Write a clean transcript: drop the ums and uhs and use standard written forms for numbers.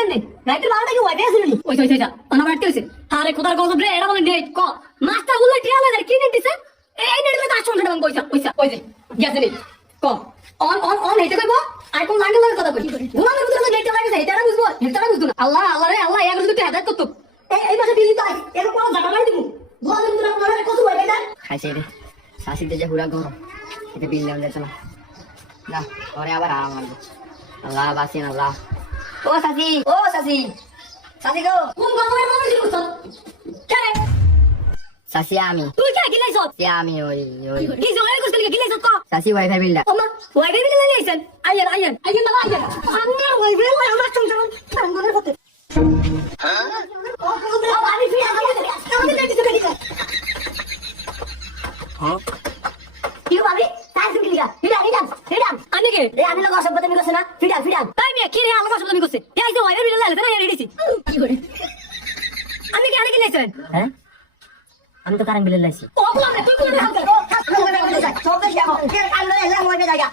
কেন রাইতে 12টা কি ওয়াইতে আসিনি ওই অনা বাড়তে হইছে আরে খোদার গজব রে এরা বলে নেট ক মাস্টার গুলো ঠিয়া লাগে কি নেট দিছে এই নেট মে 800 টাকা পয়সা ওই যে গেছে নি ক অন হেতে কইবো আর কোন লাঙ্গল লাগে কথা কই ঘুমানোর ভিতরে নেট লাগে এটা বুঝবো এটা বুঝতো না আল্লাহ আল্লাহ রে আল্লাহ এগুলো তুই হেদায়েত করতো এই মাসে বিল দিতে এর কোন জায়গা নাই দিব ঘুমানোর ভিতরে কোন কত ওয়াইতে না খাইছে রে শাসিতে যে পুরা গরম এটা বিল দেওয়া যাচ্ছে না না পরে আবার আরাম লাগবে আল্লাহ বাসিন আল্লাহ ও শাসি শাসি গো কোন গরমের মধ্যে ছিল তো কেন শাসি আমি তুই কে গিলাইছ আমি ওই কি জোরে কইছ কি গিলাইছ ক শাসি ওয়াইফাই বিলটা ওমা ওয়াইফাই বিল লাইছেন আইয়েন বাবা আইয়েন আমার ওয়াইফাই আমার সংসার টাঙ্গনের হতে হ্যাঁ ও আমি ফিরে আমাদের দেখতে দেখতে হ্যাঁ কি ভাবি তাই তুমি লিগা ফিডাম আমি কে এ আমি লগা সব বদমি করছ না ফিডাম তাই মে কি রে আলাদা সব বদমি করছে এই যে ওয়াইফাই বিল লাইছে না রেডিছি কি করে আমি কি আনে গিলাইছেন হ্যাঁ আমি তো কারেন্ট বিল লাইছি ও বললাম তুই কোন হাত ধর সব দেখো সব দেখো এর কান লয়ে এলাম ওই জায়গা